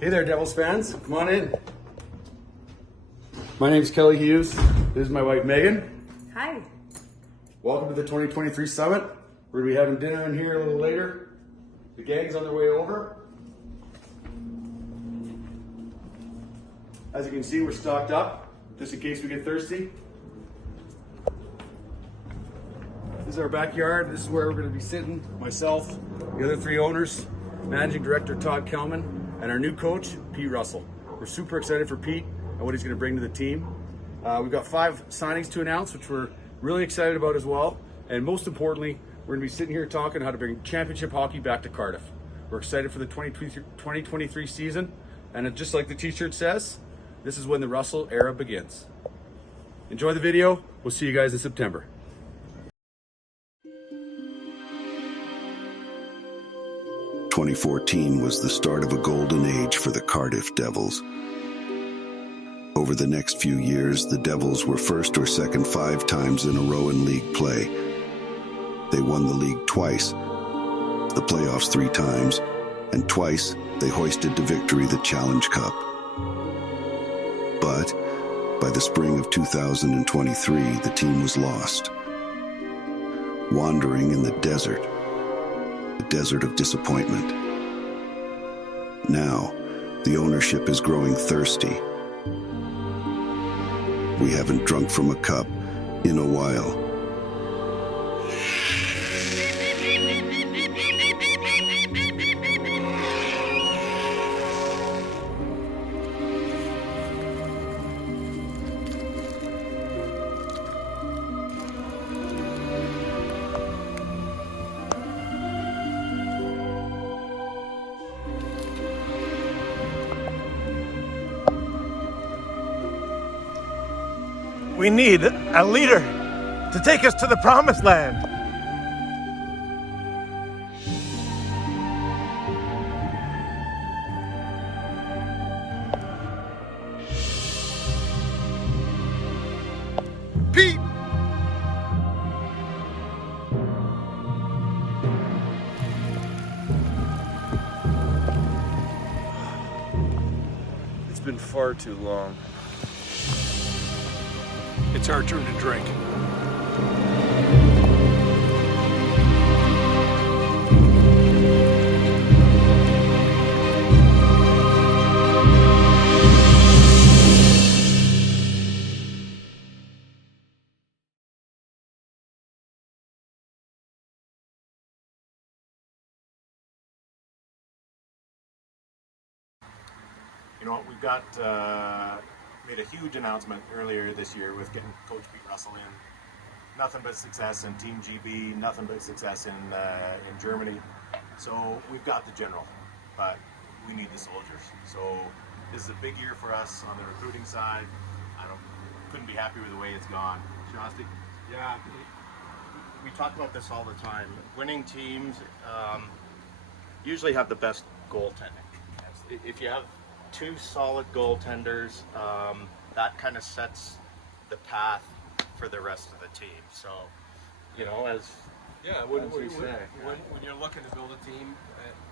Hey there, Devils fans. Come on in. My name's Kelly Hughes. This is my wife, Megan. Hi. Welcome to the 2023 Summit. We're going to be having dinner in here a little later. The gang's on their way over. As you can see, we're stocked up, just in case we get thirsty. This is our backyard. This is where we're going to be sitting. Myself, the other three owners, Managing Director Todd Kelman, and our new coach, Pete Russell. We're super excited for Pete and what he's going to bring to the team. We've got 5 signings to announce, which we're really excited about as well. And most importantly, we're going to be sitting here talking how to bring championship hockey back to Cardiff. We're excited for the 2023 season. And just like the t-shirt says, this is when the Russell era begins. Enjoy the video. We'll see you guys in September. "2014 was the start of a golden age for the Cardiff Devils. Over the next few years, the Devils were first or second 5 times in a row in league play. They won the league twice, the playoffs 3 times, and twice they hoisted to victory the Challenge Cup. But by the spring of 2023, the team was lost, wandering in the desert of disappointment. Now, the ownership is growing thirsty. We haven't drunk from a cup in a while. We need a leader to take us to the promised land. Pete! It's been far too long. It's our turn to drink. You know what, we've got made a huge announcement earlier this year with getting Coach Pete Russell in. Nothing but success in Team GB, nothing but success in Germany. So we've got the general, but we need the soldiers. So this is a big year for us on the recruiting side. Couldn't be happy with the way it's gone. Shasti? Yeah, we talk about this all the time. Winning teams usually have the best goaltending. If you have 2 solid goaltenders, that kind of sets the path for the rest of the team. So, you know, When you're looking to build a team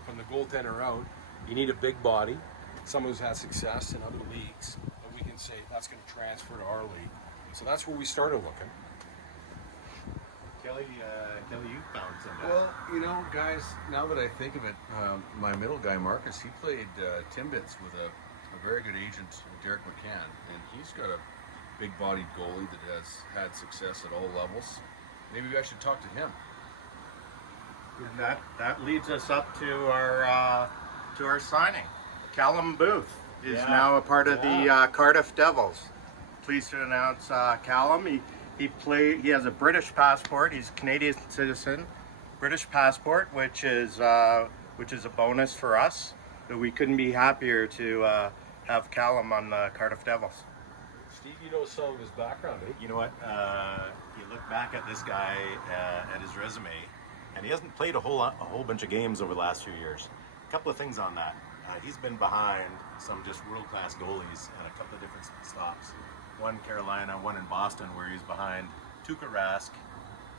from the goaltender out, you need a big body, someone who's had success in other leagues, and we can say that's going to transfer to our league. So that's where we started looking. Kelly, you found somebody. Well, you know, guys, now that I think of it, my middle guy, Marcus, he played Timbits with a very good agent, Derek McCann, and he's got a big-bodied goalie that has had success at all levels. Maybe I should talk to him. and that leads us up to our signing. Callum Booth is now a part of the Cardiff Devils. Pleased to announce Callum. He has a British passport. He's a Canadian citizen, British passport, which is a bonus for us. So we couldn't be happier to have Callum on the Cardiff Devils. Steve, you know some of his background, eh? You know what? You look back at this guy, at his resume, and he hasn't played a whole bunch of games over the last few years. A couple of things on that. He's been behind some just world-class goalies at a couple of different stops. One Carolina, one in Boston, where he's behind Tuukka Rask,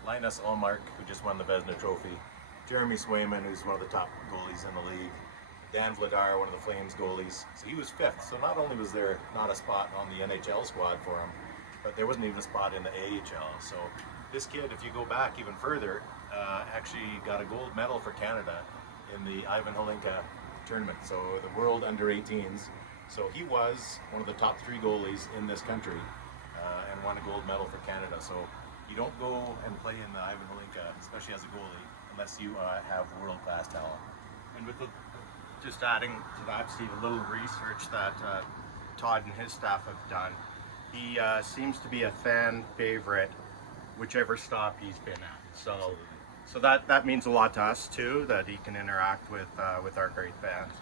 Linus Ullmark, who just won the Vezina Trophy, Jeremy Swayman, who's one of the top goalies in the league, Dan Vladar, one of the Flames goalies. So he was 5th. So not only was there not a spot on the NHL squad for him, but there wasn't even a spot in the AHL. So this kid, if you go back even further, actually got a gold medal for Canada in the Ivan Holinka tournament. So the World Under-18s. So he was one of the top 3 goalies in this country and won a gold medal for Canada. So you don't go and play in the Ivan Holinka, especially as a goalie, unless you have world-class talent. And with just adding to that, Steve, a little research that Todd and his staff have done. He seems to be a fan favorite, whichever stop he's been at. So that means a lot to us too, that he can interact with our great fans.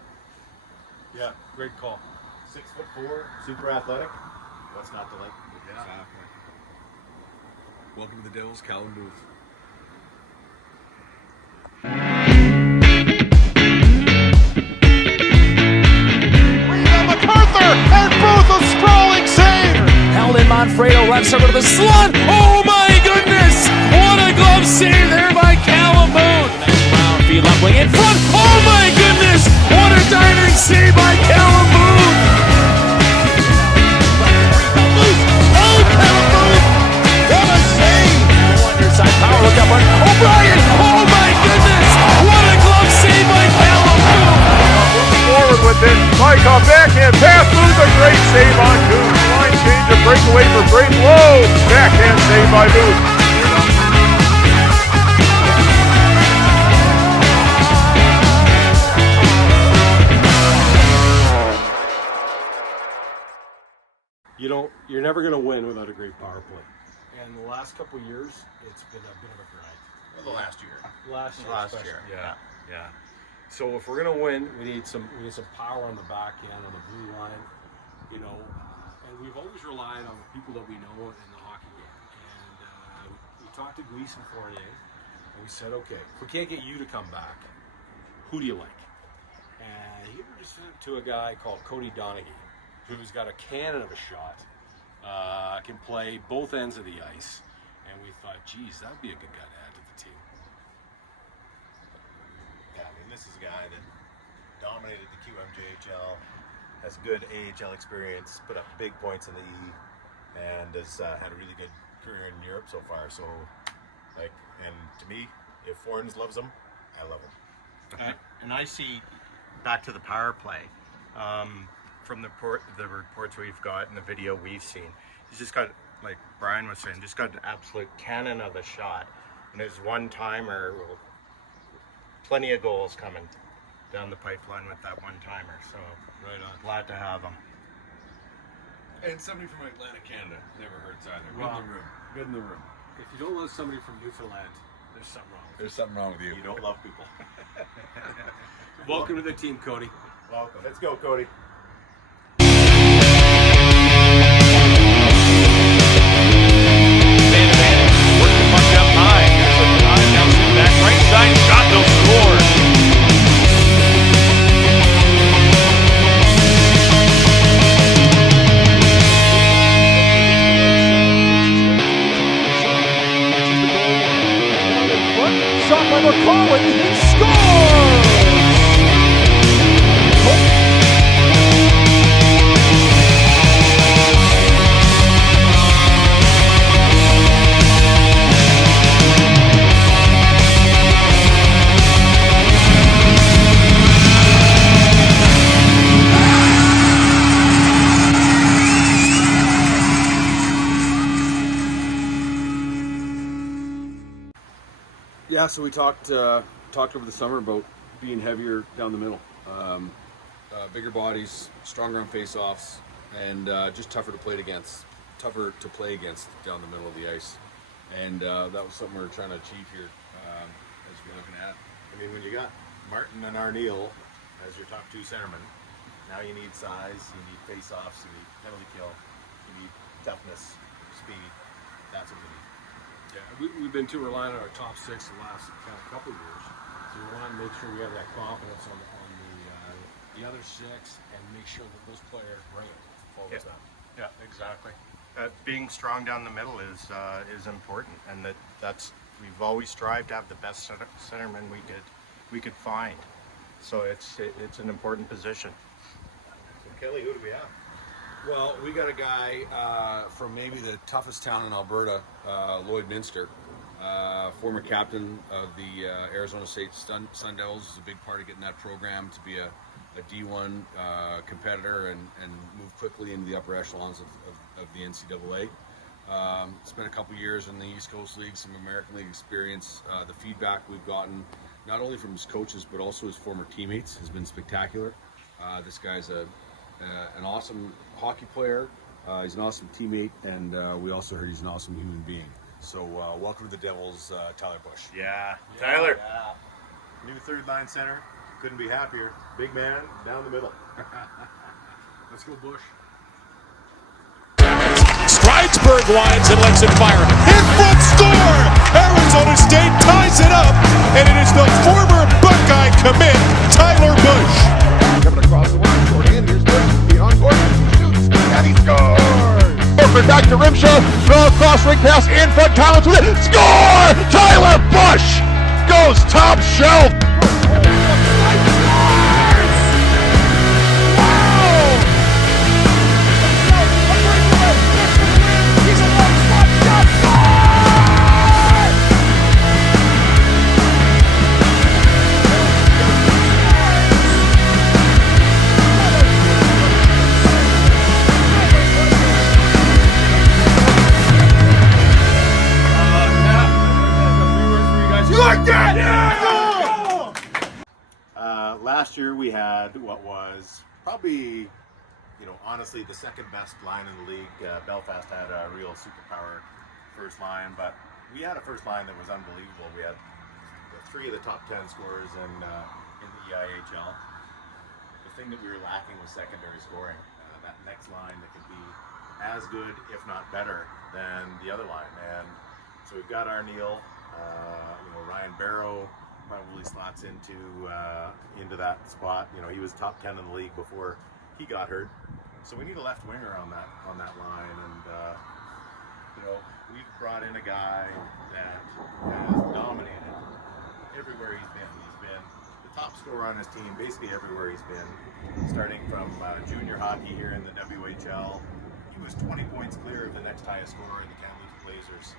Yeah, great call. 6'4", super athletic. What's not to like? Yeah. Exactly. Welcome to the Devils, Callum Booth. And Booth a sprawling save! Held in Manfredo, left circle to the slot. Oh my goodness! What a glove save there by Callum Booth! Round feed left wing in front. Oh my goodness! What a diving save by Callum Booth! Oh, Callum Booth! What a save! Underside power, look up on O'Brien! Oh my goodness! What a glove save by Callum Booth! Forward with it. Mike on backhand pass. Booth, a great save on Booth. Line change, a breakaway for Brayden Lowe. Backhand save by Booth. You're never going to win without a great power play. And the last couple of years, it's been a bit of a grind. Well, the last year. Last year. Yeah. So if we're gonna win, we need some power on the back end, on the blue line, you know. And we've always relied on the people that we know in the hockey game. And we talked to Gleason Fournier, and we said, okay, if we can't get you to come back, who do you like? And he introduced it to a guy called Cody Donahue, who's got a cannon of a shot, can play both ends of the ice, and we thought, geez, that would be a good guy to add to the team. Yeah, I mean, this is a guy that dominated the QMJHL, has good AHL experience, put up big points in the E, and has had a really good career in Europe so far. So, and to me, if Forens loves him, I love him. And I see, back to the power play, from the reports we've got and the video we've seen, he's just got, like Brian was saying, just got an absolute cannon of a shot. And his one-timer, plenty of goals coming down the pipeline with that one-timer. So Right on. glad to have him. And somebody from Atlantic Canada never hurts either. Well, Good in the room. Good in the room. If you don't love somebody from Newfoundland, there's something wrong. There's something wrong with you. You don't love people. Welcome to the team, Cody. Welcome. Let's go, Cody. Yeah, so we talked over the summer about being heavier down the middle. Bigger bodies, stronger on face-offs, and just tougher to play against down the middle of the ice. And that was something we were trying to achieve here as we're looking at. I mean, when you got Martin and Arneal as your top 2 centermen, now you need size, you need face-offs, you need penalty kill, you need toughness, speed. That's what we need. Yeah, we've been too reliant on our top 6 the last couple of years. So we want to make sure we have that confidence on the other 6 and make sure that those players bring it all the time. Yeah, exactly. Being strong down the middle is important, and that's we've always strived to have the best centerman we could find. So it's an important position. So Kelly, who do we have? Well, we got a guy from maybe the toughest town in Alberta, Lloyd Minster, former captain of the Arizona State Sun Devils. Is a big part of getting that program to be a D1 competitor and move quickly into the upper echelons of the NCAA. Spent a couple years in the East Coast League, some American League experience. The feedback we've gotten, not only from his coaches but also his former teammates, has been spectacular. This guy's an awesome hockey player. He's an awesome teammate, and we also heard he's an awesome human being. So welcome to the Devils, Tyler Bush. Yeah, Tyler. Yeah. New third line center. Couldn't be happier. Big man down the middle. Let's go, Bush. Stridesburg winds and lets it fire. In front score! Arizona State ties it up, and it is the former Buckeye commit, Tyler Bush. Coming across the line, short hand, here's Bush, feet on court, shoots, and he scores! Over back to Rimshaw, throw across ring pass, in front, Collins with it, score! Tyler Bush goes top shelf! Last year we had what was probably, honestly the second best line in the league. Belfast had a real superpower first line, but we had a first line that was unbelievable. We had 3 of the top 10 scorers in the EIHL. The thing that we were lacking was secondary scoring. That next line that could be as good, if not better, than the other line. And so we've got our Neil, Ryan Barrow probably slots into that spot. He was top 10 in the league before he got hurt. So we need a left winger on that line, and we've brought in a guy that has dominated everywhere he's been. He's been the top scorer on his team basically everywhere he's been, starting from junior hockey here in the WHL. He was 20 points clear of the next highest scorer in the Kamloops Blazers,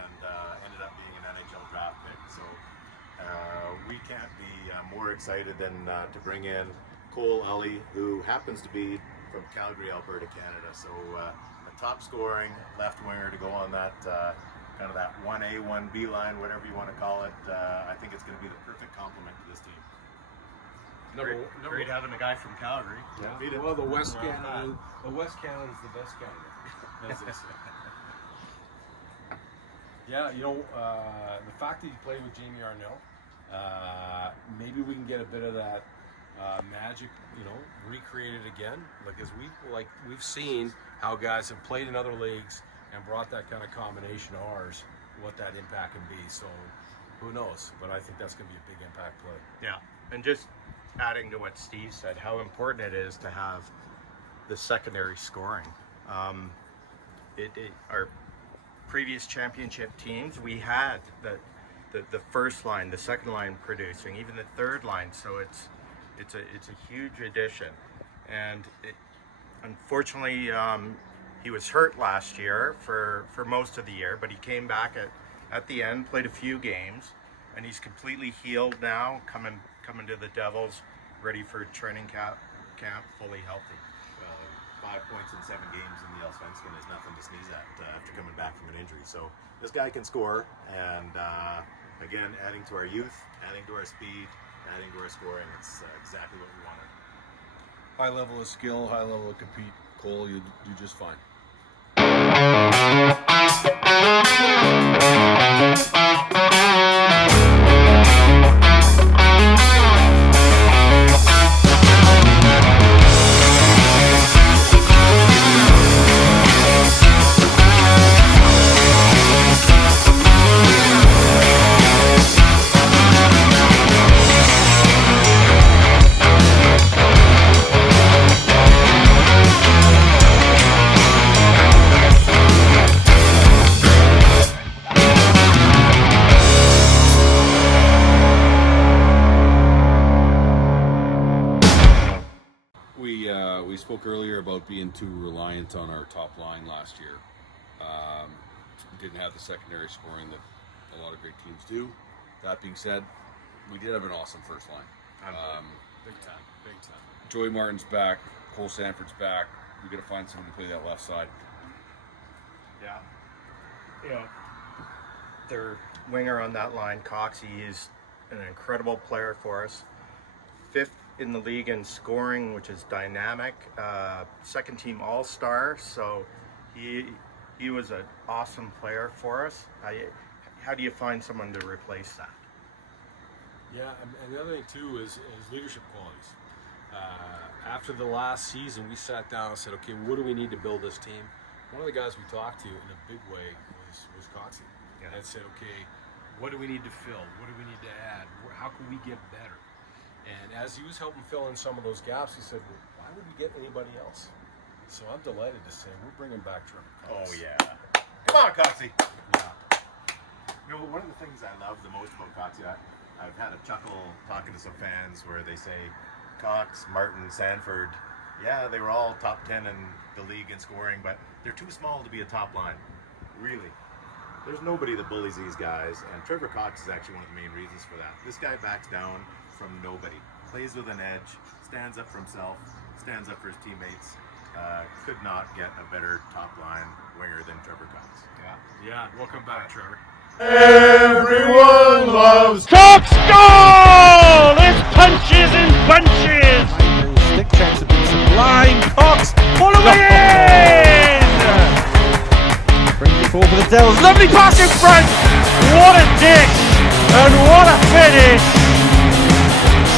and ended up being an NHL draft pick. So we can't be more excited than to bring in Cole Ully, who happens to be from Calgary, Alberta, Canada. So a top scoring left winger to go on that kind of that 1A, 1B line, whatever you want to call it. I think it's going to be the perfect complement to this team. Great having a guy from Calgary. Yeah. Well, the West Canada is the best Canada. Yeah, the fact that you played with Jamie Arnell, maybe we can get a bit of that magic, recreated again. We've seen how guys have played in other leagues and brought that kind of combination to ours, what that impact can be. So who knows? But I think that's going to be a big impact play. Yeah, and just adding to what Steve said, how important it is to have the secondary scoring. Our previous championship teams, we had the first line, the second line producing, even the third line. So it's a huge addition, and unfortunately he was hurt last year for most of the year, but he came back at the end, played a few games, and he's completely healed now, coming to the Devils, ready for training camp, fully healthy. 5 points in 7 games in the Allsvenskan is nothing to sneeze at after coming back from an injury. So this guy can score, and again, adding to our youth, adding to our speed, adding to our scoring, it's exactly what we wanted. High level of skill, high level of compete. Cole, you do just fine. spoke earlier about being too reliant on our top line last year. Didn't have the secondary scoring that a lot of great teams do. That being said, we did have an awesome first line. Big time. Joey Martin's back. Cole Sanford's back. We got to find someone to play that left side. Yeah. You know, their winger on that line, Cox, he is an incredible player for us. 5th in the league in scoring, which is dynamic. Second team All-Star, so he was an awesome player for us. How do you find someone to replace that? Yeah, and the other thing too is leadership qualities. After the last season, we sat down and said, okay, what do we need to build this team? One of the guys we talked to in a big way was Coxie. Yeah. And said, okay, what do we need to fill? What do we need to add? How can we get better? And as he was helping fill in some of those gaps, he said, well, why would we get anybody else? So I'm delighted to say we're bringing back Trevor Cox. Oh yeah, come on, Coxie. Yeah. You know, one of the things I love the most about Coxie, I've had a chuckle talking to some fans where they say Cox, Martin, Sanford, yeah, they were all top 10 in the league in scoring, but they're too small to be a top line. Really. There's nobody that bullies these guys, and Trevor Cox is actually one of the main reasons for that. This guy backs down from nobody, plays with an edge, stands up for himself, stands up for his teammates. Could not get a better top line winger than Trevor Cox. Yeah, welcome back, Trevor. Everyone loves Cox goal! It's punches and bunches! Stick checks have been sublime. Cox all the way in! Brings it forward for the Devils. Lovely pass in front! What a dish! And what a finish!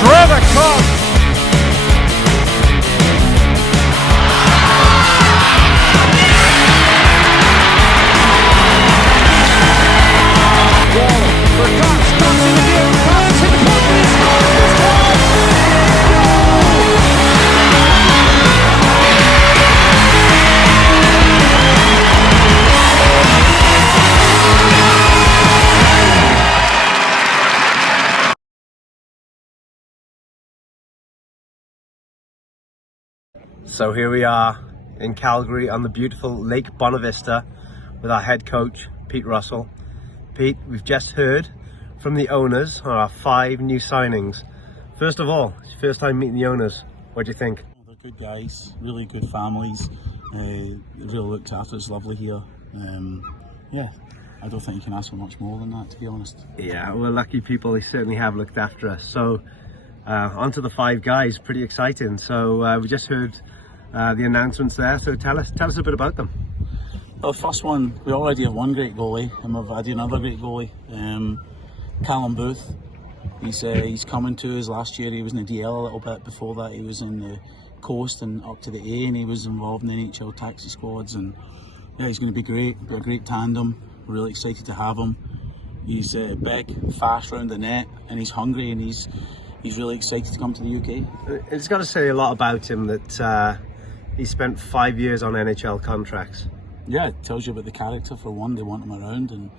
Trevor Cox! So here we are in Calgary on the beautiful Lake Bonavista with our head coach, Pete Russell. Pete, we've just heard from the owners on our 5 new signings. First of all, it's your first time meeting the owners. What do you think? They're good guys, really good families. They really looked after us lovely here. Yeah, I don't think you can ask for much more than that, to be honest. Yeah, we're lucky people. They certainly have looked after us. So on to the 5 guys, pretty exciting. So we just heard the announcements there, so tell us a bit about them. Well, the first one, we already have one great goalie, and we've added another great goalie, Callum Booth. He's coming to us. Last year he was in the DL a little bit. Before that he was in the Coast and up to the A, and he was involved in the NHL taxi squads, and yeah, he's going to be great. Be a great tandem. We're really excited to have him. He's big, fast round the net, and he's hungry, and he's really excited to come to the UK. It's got to say a lot about him that he spent 5 years on NHL contracts. Yeah, it tells you about the character. For one, they want him around, and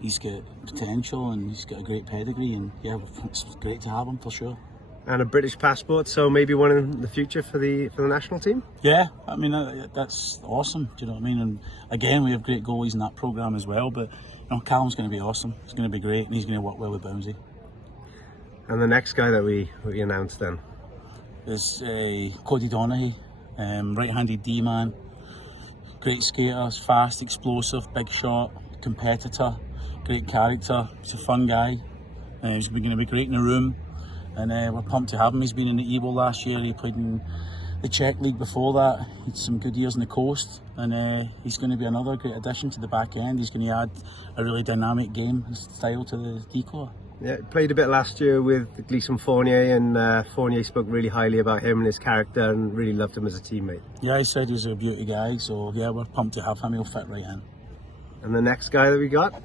he's got potential, and he's got a great pedigree, and yeah, it's great to have him for sure. And a British passport, so maybe one in the future for the national team? Yeah, I mean that's awesome. Do you know what I mean? And again, we have great goalies in that program as well. But you know, Callum's going to be awesome. He's going to be great, and he's going to work well with Bouncy. And the next guy that we announced then is Cody Donahue, right-handed D-man. Great skater, fast, explosive, big shot, competitor, great character. He's a fun guy. He's going to be great in the room, and we're pumped to have him. He's been in the EVO last year. He played in the Czech League before that. He had some good years on the Coast, and he's going to be another great addition to the back end. He's going to add a really dynamic game style to the decor. Yeah, played a bit last year with Gleason Fournier, and Fournier spoke really highly about him and his character and really loved him as a teammate. Yeah, he said he was a beauty guy, so yeah, we're pumped to have him. He'll fit right in. And the next guy that we got?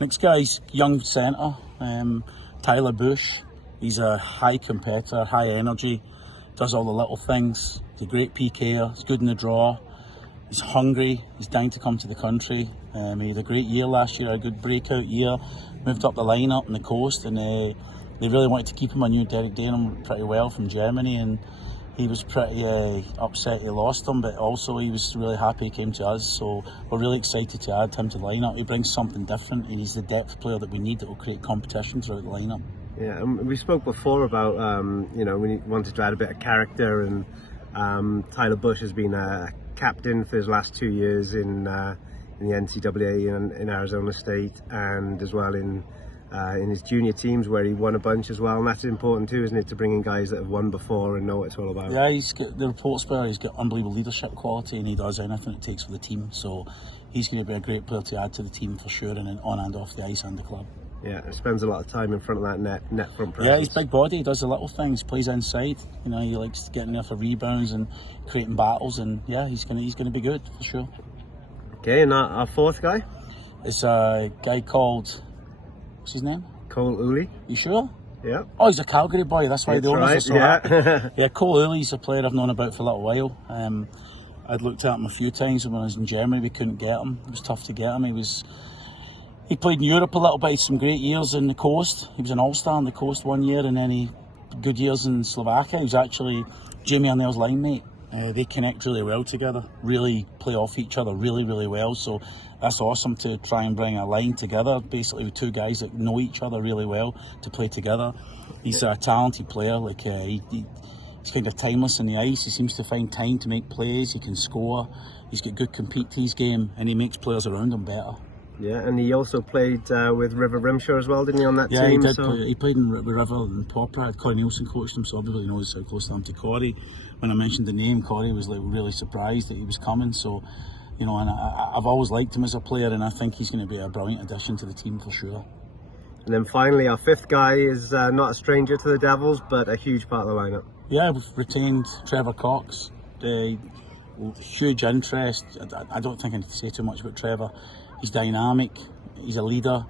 Next guy's young centre, Tyler Bush. He's a high competitor, high energy, does all the little things. He's a great PKer, he's good in the draw, he's hungry, he's dying to come to the country. He had a great year last year, a good breakout year. Moved up the lineup in the Coast, and they really wanted to keep him. I knew Derek Denham pretty well from Germany, and he was pretty upset he lost him, but also he was really happy he came to us. So we're really excited to add him to the lineup. He brings something different, and he's the depth player that we need that will create competition throughout the lineup. Yeah, and we spoke before about we wanted to add a bit of character, and Tyler Bush has been a captain for his last 2 years in the NCAA in Arizona State, and as well in his junior teams where he won a bunch as well, and that's important too, isn't it, to bring in guys that have won before and know what it's all about. Yeah, he's got the reports where he's got unbelievable leadership quality, and he does anything it takes for the team. So he's going to be a great player to add to the team for sure, and on and off the ice and the club. Yeah, spends a lot of time in front of that net front presence. Yeah, he's big body, he does the little things, plays inside. He likes getting there for rebounds and creating battles, and yeah, he's gonna be good for sure. Okay, and our fourth guy? It's a guy called, what's his name? Cole Uli. You sure? Yeah. Oh, he's a Calgary boy, that's why the owners are so happy. Yeah. Yeah, Cole Uli's a player I've known about for a little while. I'd looked at him a few times when I was in Germany. We couldn't get him. It was tough to get him. He played in Europe a little bit, some great years in the coast. He was an all-star on the coast 1 year, and then he good years in Slovakia. He was actually Jimmy Arnell's line mate. They connect really well together, really play off each other really, really well. So that's awesome to try and bring a line together, basically with two guys that know each other really well to play together. He's a talented player. He's kind of timeless on the ice. He seems to find time to make plays. He can score. He's got good compete-tease game, and he makes players around him better. Yeah, and he also played with River Rimshaw as well, didn't he, on that team? Yeah, he did. He played with River and Popper. Cody Nielsen coached him, so everybody knows how close I am to Cody. When I mentioned the name, Cody was really surprised that he was coming. So, and I've always liked him as a player, and I think he's going to be a brilliant addition to the team for sure. And then finally, our fifth guy is not a stranger to the Devils, but a huge part of the lineup. Yeah, we've retained Trevor Cox. Huge interest. I don't think I need to say too much about Trevor. He's dynamic, he's a leader,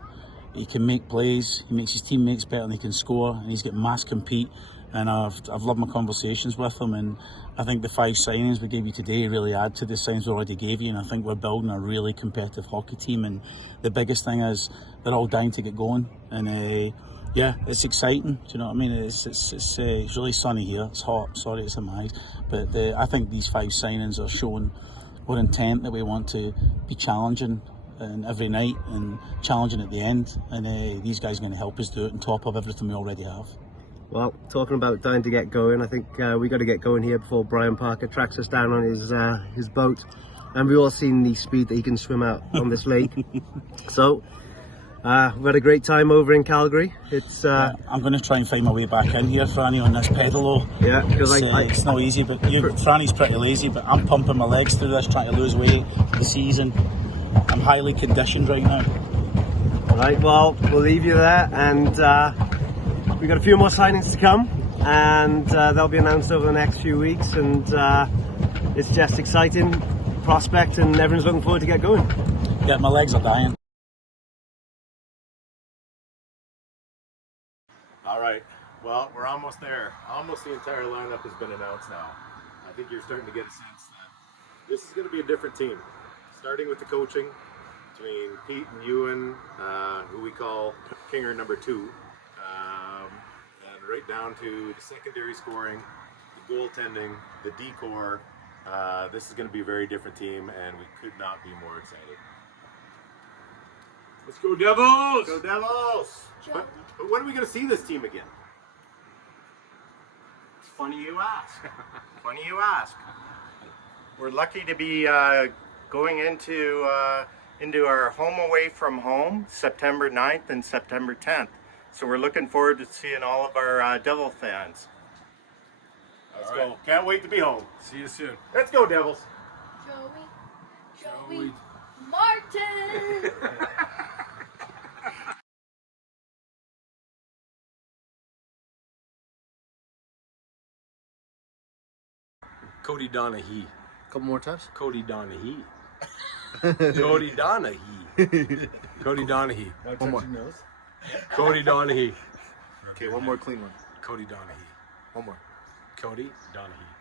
he can make plays, he makes his teammates better, and he can score, and he's got mass compete. And I've loved my conversations with him, and I think the 5 signings we gave you today really add to the signings we already gave you, and I think we're building a really competitive hockey team. And the biggest thing is they're all down to get going, and yeah, it's exciting. Do you know what I mean? It's really sunny here. It's hot. Sorry, it's in my eyes, but I think these 5 signings are showing our intent that we want to be challenging and every night and challenging at the end, and these guys are going to help us do it on top of everything we already have. Well, talking about dying to get going, I think we got to get going here before Brian Parker tracks us down on his boat, and we've all seen the speed that he can swim out on this lake. So we've had a great time over in Calgary. I'm going to try and find my way back in here, Franny, on this pedalo. Yeah, because it's not easy, but Franny's pretty lazy, but I'm pumping my legs through this, trying to lose weight for the season. I'm highly conditioned right now. Right, well, we'll leave you there, and we've got a few more signings to come, and they'll be announced over the next few weeks, and it's just exciting prospect, and everyone's looking forward to get going. Yeah, my legs are dying. All right, well, we're almost there. Almost the entire lineup has been announced now. I think you're starting to get a sense that this is going to be a different team. Starting with the coaching between Pete and Ewan, who we call Kinger number 2, and right down to the secondary scoring, the goaltending, the decor. This is going to be a very different team, and we could not be more excited. Let's go Devils! Go Devils! But when are we going to see this team again? Funny you ask. Funny you ask. We're lucky to be going into our home away from home, September 9th and September 10th. So we're looking forward to seeing all of our Devil fans. Let's go. Can't wait to be home. See you soon. Let's go, Devils. Joey Martin! Cody Donahue. Couple more times. Cody Donahue. Cody Donahue. Cody Donahue. One more. Cody Donahue. Okay, one more clean one. Cody Donahue. One more. Cody Donahue.